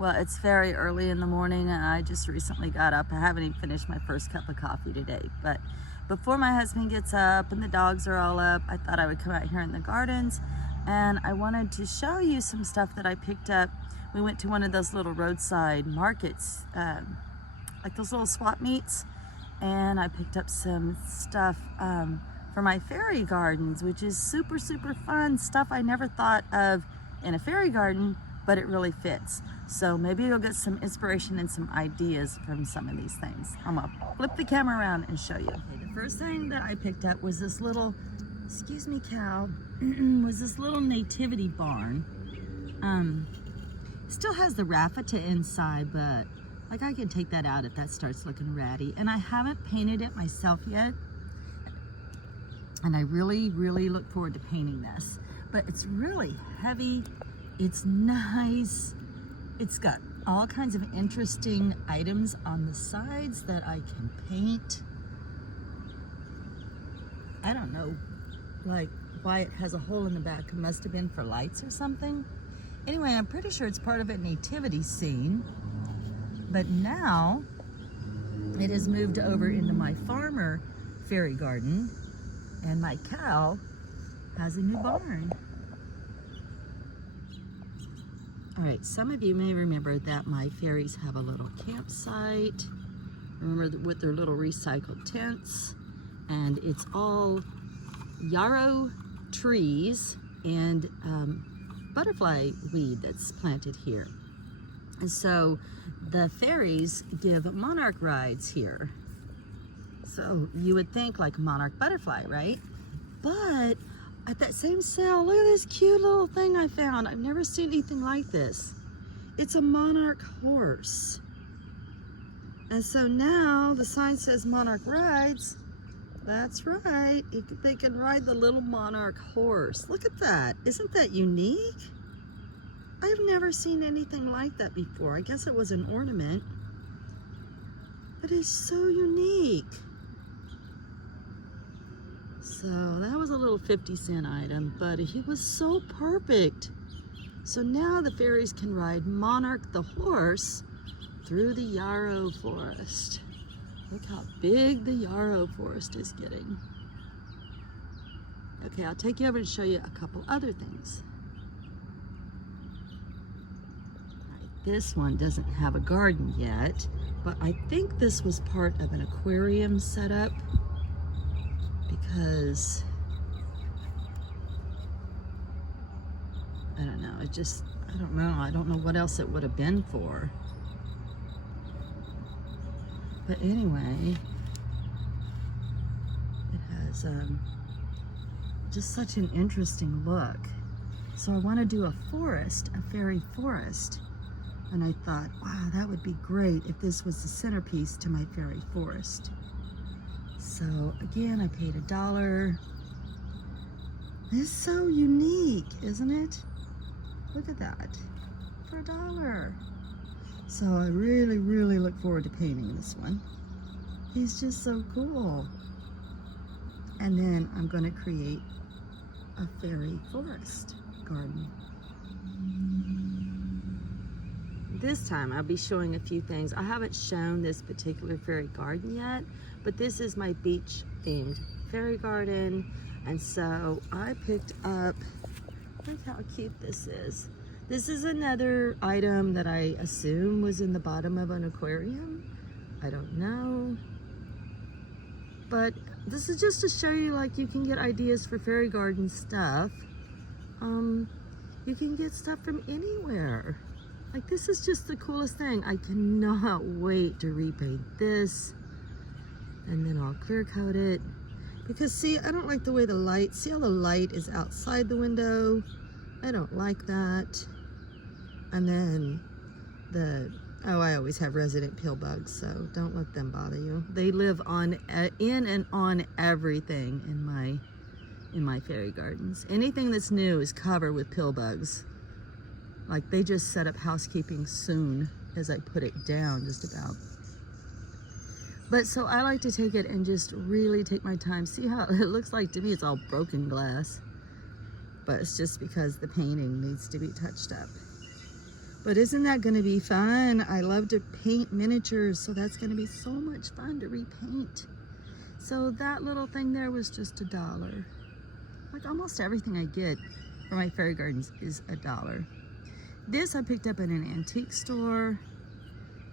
Well, it's very early in the morning and I just recently got up. I haven't even finished my first cup of coffee today. But before my husband gets up and the dogs are all up, I thought I would come out here in the gardens and I wanted to show you some stuff that I picked up. We went to one of those little roadside markets, like those little swap meets, and I picked up some stuff for my fairy gardens, which is super, super fun stuff I never thought of in a fairy garden, but it really fits. So maybe you'll get some inspiration and some ideas from some of these things. I'm gonna flip the camera around and show you. Okay, the first thing that I picked up was this little, excuse me cow, was this little nativity barn. Still has the raffia inside, but like I can take that out if that starts looking ratty. And I haven't painted it myself yet. And I really, really look forward to painting this. But it's really heavy. It's nice. It's got all kinds of interesting items on the sides that I can paint. I don't know, like why it has a hole in the back. It must have been for lights or something. Anyway, I'm pretty sure it's part of a nativity scene. But now it has moved over into my farmer fairy garden, and my cow has a new barn. All right, some of you may remember that my fairies have a little campsite. Remember with their little recycled tents, and it's all yarrow trees and butterfly weed that's planted here. And so the fairies give monarch rides here. So you would think like a monarch butterfly, right? But at that same sale, look at this cute little thing I found. I've never seen anything like this. It's a monarch horse. And so now the sign says monarch rides. That's right. They can ride the little monarch horse. Look at that. Isn't that unique? I've never seen anything like that before. I guess it was an ornament, but it's so unique. So that was a little 50-cent item, but it was so perfect. So now the fairies can ride Monarch the horse through the yarrow forest. Look how big the yarrow forest is getting. Okay, I'll take you over and show you a couple other things. This one doesn't have a garden yet, but I think this was part of an aquarium setup because, I don't know, I don't know what else it would have been for. But anyway, it has just such an interesting look. So I want to do a forest, a fairy forest. And I thought, wow, that would be great if this was the centerpiece to my fairy forest. So again, I paid $1. It's so unique, isn't it? Look at that, for $1. So I really, really look forward to painting this one. He's just so cool. And then I'm going to create a fairy forest garden. This time I'll be showing a few things. I haven't shown this particular fairy garden yet, but this is my beach themed fairy garden. And so I picked up, look how cute this is. This is another item that I assume was in the bottom of an aquarium. I don't know. But this is just to show you, like, you can get ideas for fairy garden stuff. You can get stuff from anywhere. Like, this is just the coolest thing. I cannot wait to repaint this. And then I'll clear coat it. Because see, I don't like the way the light, see how the light is outside the window? I don't like that. And then I always have resident pill bugs, so don't let them bother you. They live in and on everything in my fairy gardens. Anything that's new is covered with pill bugs. Like, they just set up housekeeping soon as I put it down, just about. But so I like to take it and just really take my time. See how it looks like to me it's all broken glass. But it's just because the painting needs to be touched up. But isn't that going to be fun? I love to paint miniatures, so that's going to be so much fun to repaint. So that little thing there was just $1. Like almost everything I get for my fairy gardens is $1. This I picked up in an antique store.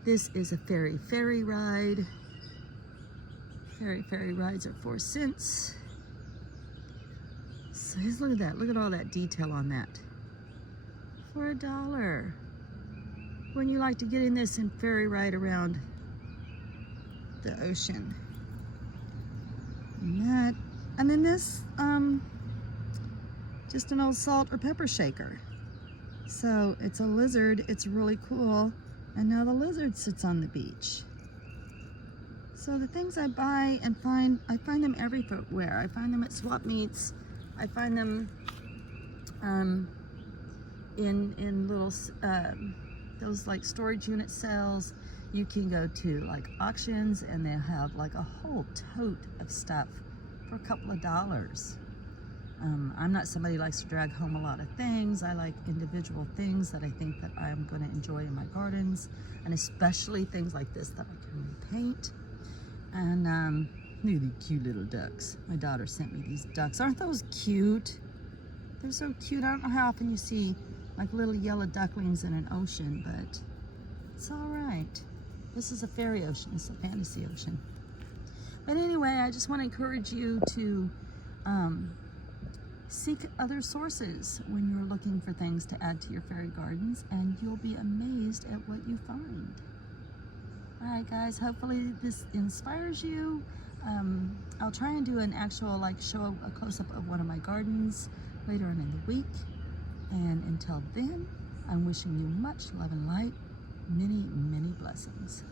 This is a ferry ride. Ferry rides are 4 cents. So just look at that. Look at all that detail on that. For $1. When you like to get in this and ferry ride around the ocean. And then this, just an old salt or pepper shaker. So it's a lizard, it's really cool. And now the lizard sits on the beach. So the things I buy and find, I find them everywhere. I find them at swap meets. I find them in little, those like storage unit sales. You can go to like auctions and they have like a whole tote of stuff for a couple of dollars. I'm not somebody who likes to drag home a lot of things. I like individual things that I think that I'm going to enjoy in my gardens, and especially things like this that I can repaint. And look at these cute little ducks. My daughter sent me these ducks. Aren't those cute? They're so cute. I don't know how often you see like little yellow ducklings in an ocean, but it's all right. This is a fairy ocean. It's a fantasy ocean. But anyway, I just want to encourage you to seek other sources when you're looking for things to add to your fairy gardens, and you'll be amazed at what you find. All right, guys, hopefully this inspires you. I'll try and do an actual show a close-up of one of my gardens later on in the week. And until then, I'm wishing you much love and light, many, many blessings.